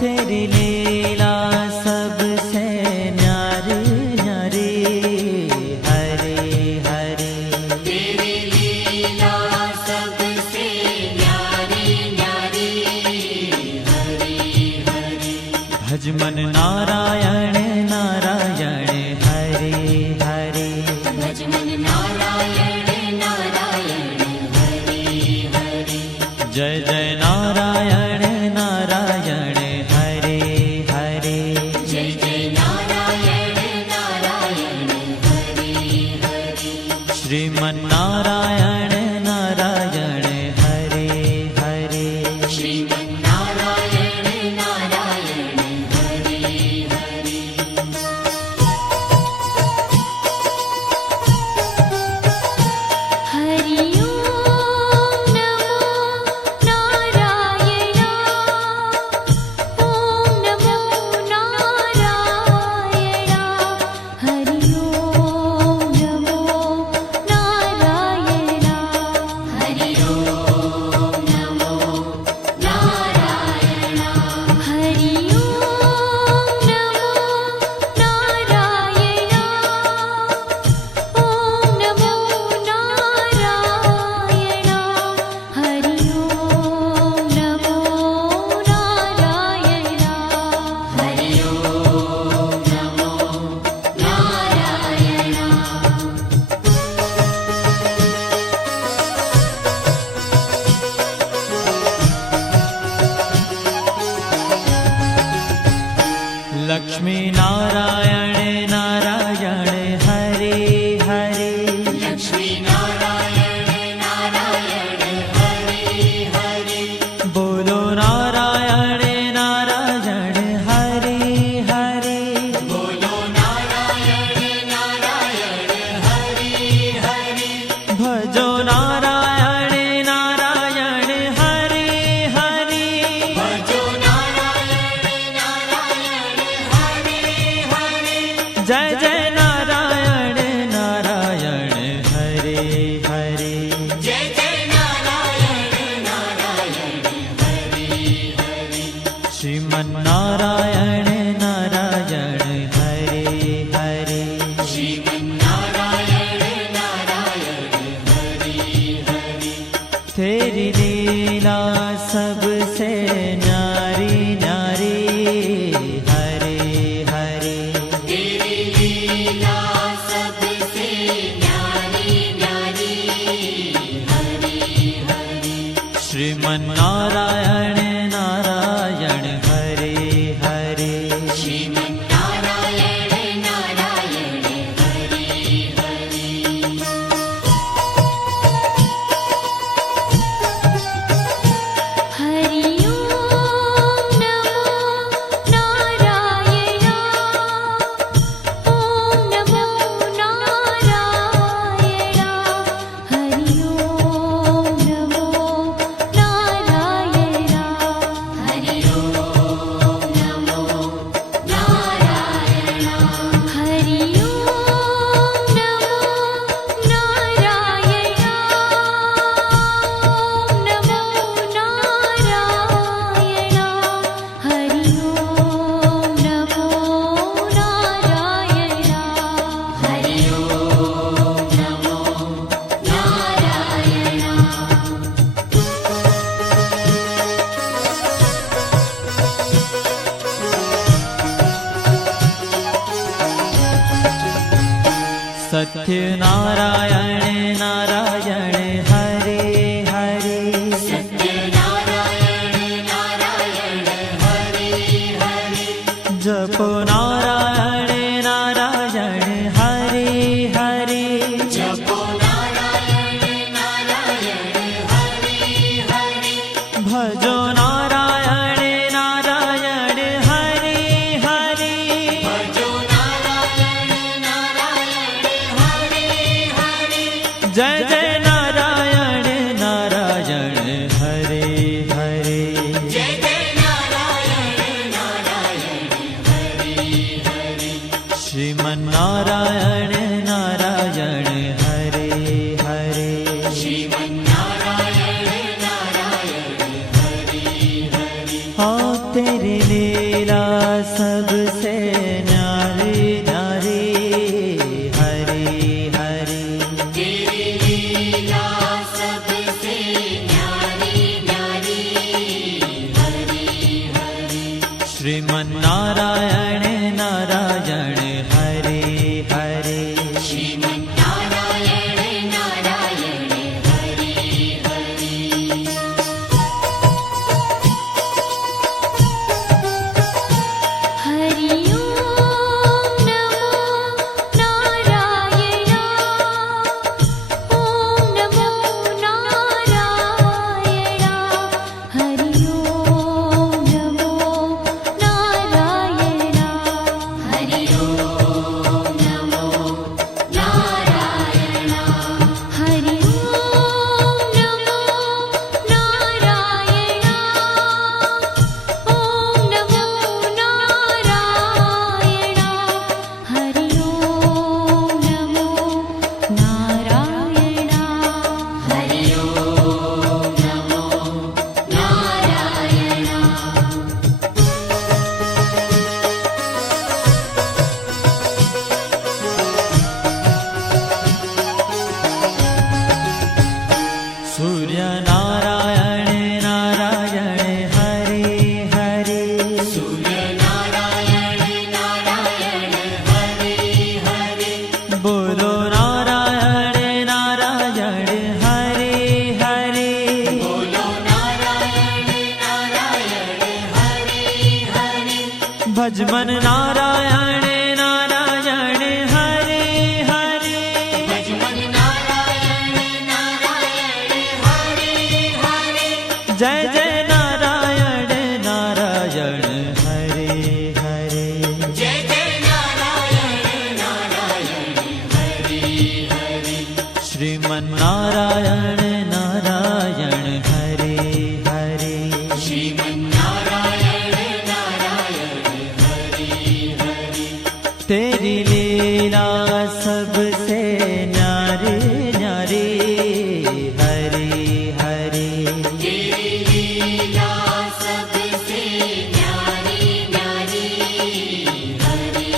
तेरी लीला सबसे न्यारी न्यारी हरे हरे। तेरी लीला सबसे न्यारी न्यारी हरे हरे। भज मन नारायण नारायण हरे हरे। भज मन नारायण नारायण हरे हरे। जय जय नारायण नारायण हरे हरे। जय जय नारायण नारायण हरे हरे। श्रीमन नारायण नारायण हरे हरे। श्रीमन नारायण नारायण हरे हरे। हरि ओम नमो नारायण। ओम नमो नारायण। हरि ओम नमो नारायण। हरि ओम नमो नारायण। हरि ओम नमो नारायण। ओम नमो नारायण। हरि ओम नमो नारायण। हरि ओम नमो नारायण। लक्ष्मी नारायण नारायण हरे हरे। लक्ष्मी नारायण नारायण हरे हरे। बोलो नारायण नारायण हरे हरे। बोलो नारायण नारायण हरे हरे। भजो नारायण नारायण हरे हरे। भजो नारायण नारायण हरे हरे। जय जय नारायण नारायण हरे हरे। जय जय नारायण नारायण हरे हरे। श्रीमन नारायण नारायण हरे हरे। श्रीमन नारायण नारायण हरे हरे। तेरी लीला सबसे न्यारी न्यारी हरे हरे। तेरी लीला सबसे न्यारी न्यारी हरे हरे। श्रीमन नारायण नारायण हरे हरे। श्रीमन नारायण नारायण हरे हरे। हरि ओम नमो नारायण। ओम नमो नारायण। हरि ओम नमो नारायण। हरि ओम नमो नारायण। हरि ओम नमो नारायण। ओम नमो नारायण। हरि ओम नमो नारायण। हरि ओम नमो सत्य नारायण नारायण हरे हरे। सत्य नारायण नारायण हरे हरे। जपो नारायण नारायण हरे हरे। जपो नारायण नारायण हरे हरे। भजो नारायण नारायण हरे हरे। भजो नारायण नारायण हरे हरे। जय जय नारायण नारायण हरे हरे। जय जय नारायण नारायण हरे हरे। श्रीमन नारायण नारायण हरे हरे। श्रीमन नारायण नारायण हरे तेरी लीला सबसे न्यारी न्यारी हरी हरी तेरी लीला सबसे न्यारी न्यारी हरि हरि श्रीमन्नारायण नारायण हरे हरे श्रीमन्नारायण नारायण हरि हरि हरि ओम नमो नारायण ओम नमो नारायण हरि ओम नमो नारायण हरि ओम नमो नारायण हरि ओम नमो नारायण ओम नमो नारायण हरि ओम नमो नारायण हरि ओम नमो नारायण सूर्य नारायण नारायण हरे हरे सूर्य नारायण नारायण हरि हरि बोलो नारायण नारायण हरे हरे बोलो नारायण नारायण हरि हरि भजमन नारायण नारायण हरे हरे भजमन नारायण नारायण हरि हरि जय जय नारायण नारायण हरे हरे जय जय नारायण नारायण हरि हरि श्रीमन्नारायण नारायण हरे हरे श्रीमन्नारायण नारायण हरि हरि तेरी लीला सबसे न्यारी न्यारी हरे हरे तेरी लीला सबसे न्यारी न्यारी हरि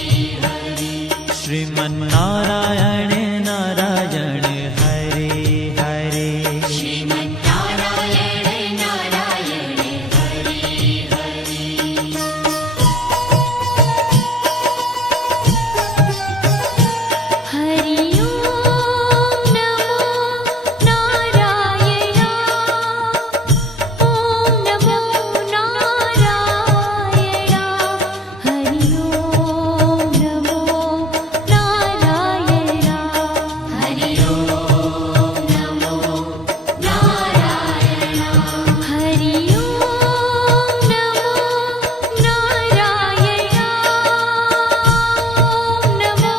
हरि श्रीमन्नारायण नारायण हरे हरे श्रीमन्नारायण नारायण हरि हरि हरि ओम नमो नारायण ओम नमो नारायण हरि ओम नमो नारायण हरि ओम नमो नारायण हरि ओम नमो नारायण ओम नमो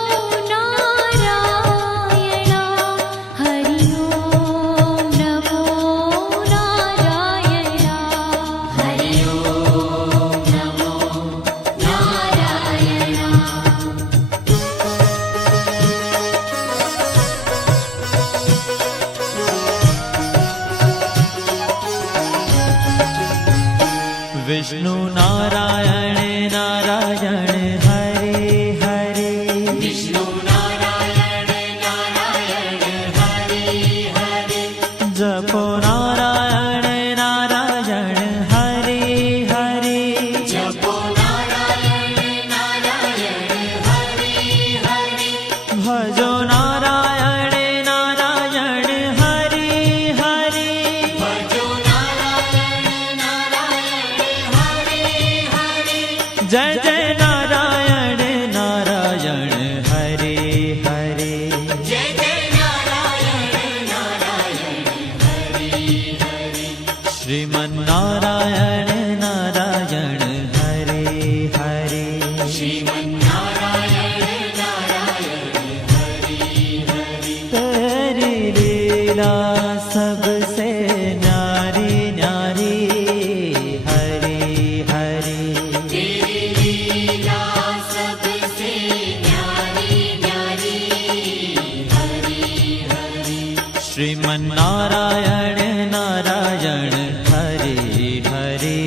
नारायण हरि ओम नमो नारायण हरि ओम नमो नारायण विष्णु नारायण नारायण हरे हरे विष्णु नारायण नारायण हरि हरि जपो नारायण नारायण हरे हरे जपो नारायण नारायण हरि हरि भजो नारायण नारायण हरे हरे भजो नारायण नारायण हरि हरि जय जय नारायण नारायण हरे हरे जय जय नारायण नारायण हरि हरि श्रीमन्नारायण नारायण हरे हरे श्रीमन्नारायण नारायण हरि हरि तेरी लीला सबसे न्यारी न्यारी हरे हरे तेरी लीला सबसे न्यारी न्यारी हरि हरि श्रीमन्नारायण नारायण हरे हरे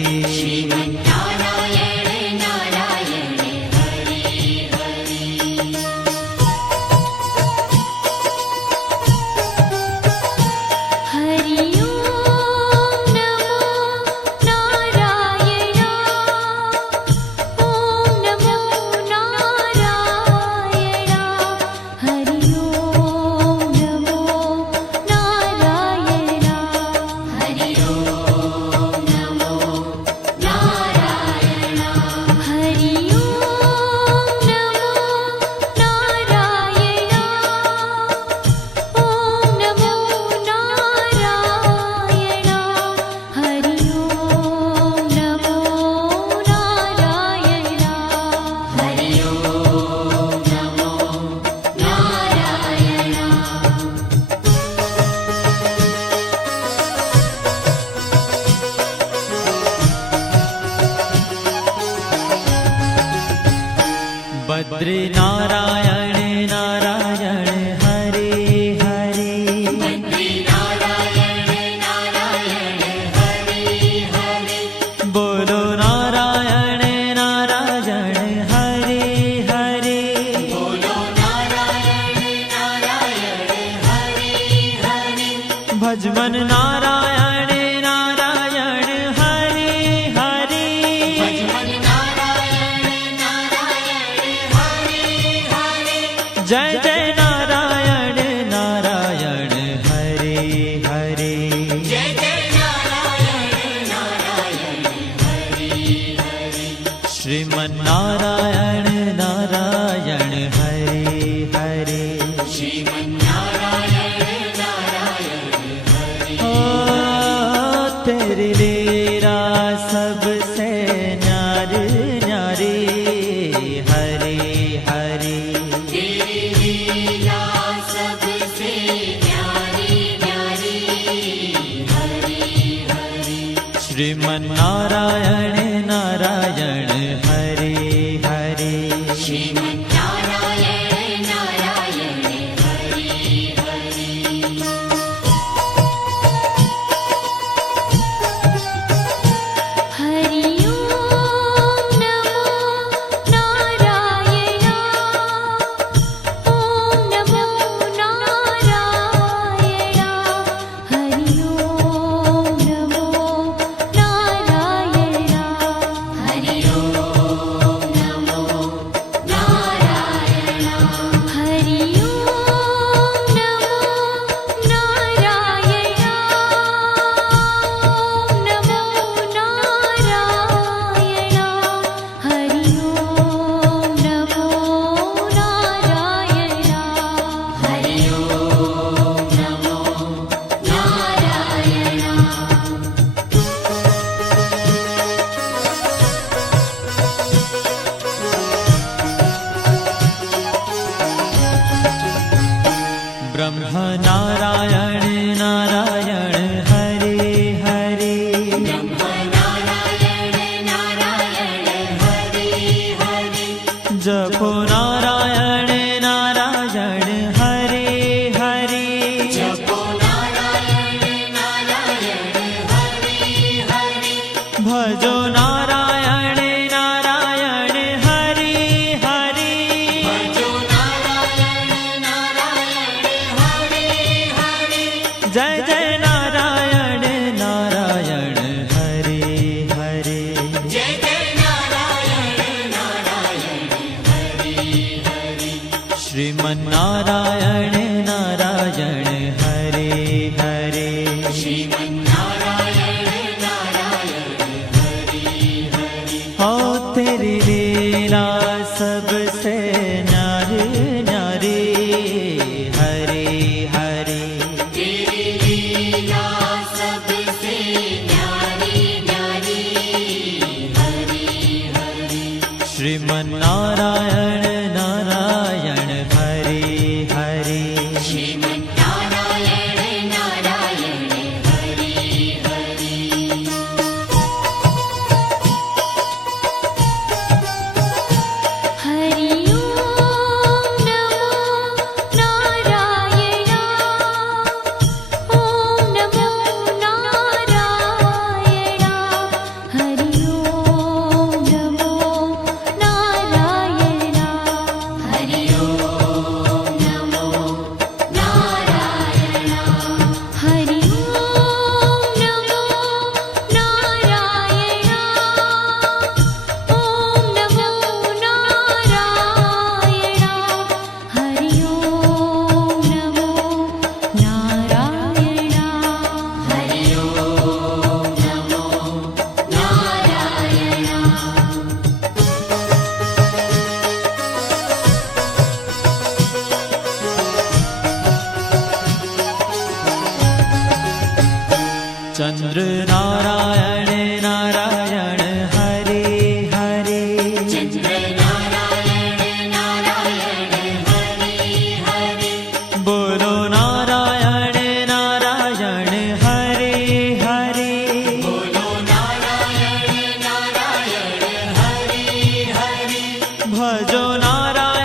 बद्री नारायण नारायण हरे हरे बद्री नारायण नारायण हरे हरे बोलो नारायण नारायण हरे हरे बोलो नारायण नारायण हरे हरे भजमन नारायण नारायण हरे हरे भजमन नारायण नारायण हरे हरे जय जय नारायण नारायण हरे हरे जय जय नारायण नारायण हरे हरे श्रीमन नारायण नारायण हरे हरे श्रीमन्नारायण नारायण हरे ओ तेरी लीला सबसे न्यारी न्यारी हरे हरे तेरी लीला सबसे न्यारी न्यारी हरे हरे श्रीमन नारायण नारायण हरे हरे श्रीमन्नारायण नारायण हरे हरे हरि ओम नमो नारायण ओम नमो नारायण हरि ओम नमो नारायण हरि ओम नमो नारायण हरि ओम नमो नारायण ओम नमो नारायण हरि ओम नमो नारायण हरि ओम नमो नारायण ब्रह्म नारायण नारायण हरे हरे ब्रह्म नारायण नारायण हरे हरे जपो नारायण नारायण हरे हरे जपो नारायण नारायण हरे हरे भजो नारायण नारायण हरे हरे भजो नारायण नारायण हरे हरे जय जय नारायण नारायण हरे हरे जय जय नारायण नारायण हरे हरे श्रीमन नारायण नारायण हरे हरे श्रीमन्नारायण नारायण हरे हरे हो तेरी लीला सबसे न्यारी न्यारी हरे हरे तेरी लीला सबसे न्यारी न्यारी हरे हरे श्रीमन नारायण नारायण हरे हरे श्रीमन्नारायण नारायण हरे हरे हरि ओम नमो नारायण ओम नमो नारायण हरि ओम नमो नारायण हरि ओम नमो नारायण हरि ओम नमो नारायण ओम नमो नारायण हरि ओम नमो नारायण हरि ओम नमो नारायण चंद्र नारायण नारायण हरे हरे चंद्र नारायण नारायण हरे हरे बोलो नारायण नारायण हरे हरे बोलो नारायण नारायण हरे हरे भजो नारायण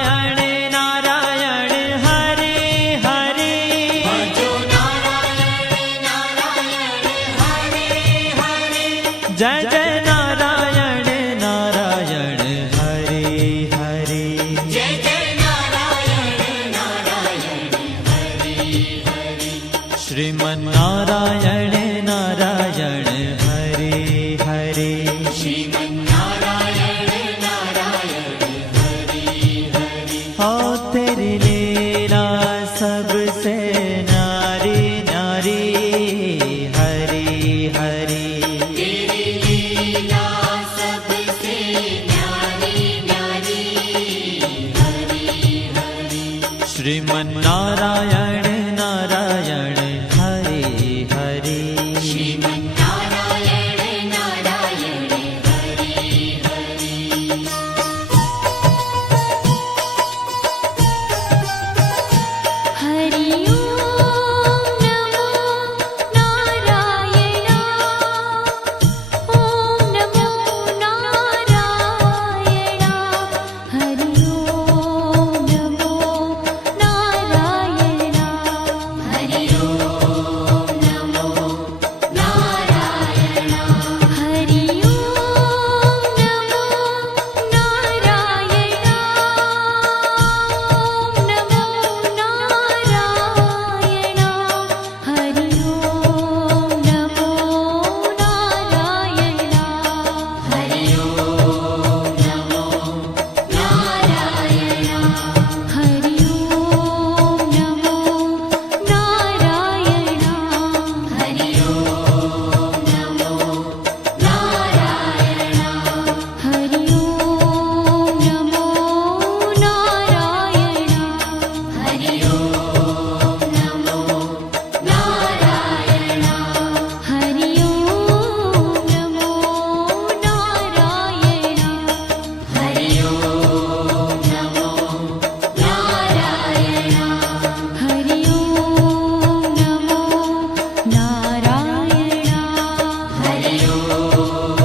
जय जय नारायण नारायण हरे हरे जय जय नारायण नारायण हरे हरे श्रीमन् नारायण नारायण हरे हरे श्रीमन्नारायण नारायण हरे हरे हो तेरी लीला सबसे न्यारी न्यारी हरे हरे तेरी लीला सबसे न्यारी न्यारी हरे हरे श्रीमन्नारायण नारायण हरे हरे श्रीमन्नारायण नारायण हरे हरे हरि ओम नमो नारायण ओम नमो नारायण हरि ओम नमो नारायण हरि ओम नमो नारायण हरि ओम नमो नारायण ओम नमो नारायण हरि ओम नमो नारायण हरि ओम नमो नारायण हरि ओम नमो नारायण हरि ओम नमो नारायण हरि ओम नमो नारायण हरि ओम नमो नारायण हरि ओम नमो नारायण हरि ओम नमो नारायण हरि ओम नमो नारायण हरि ओम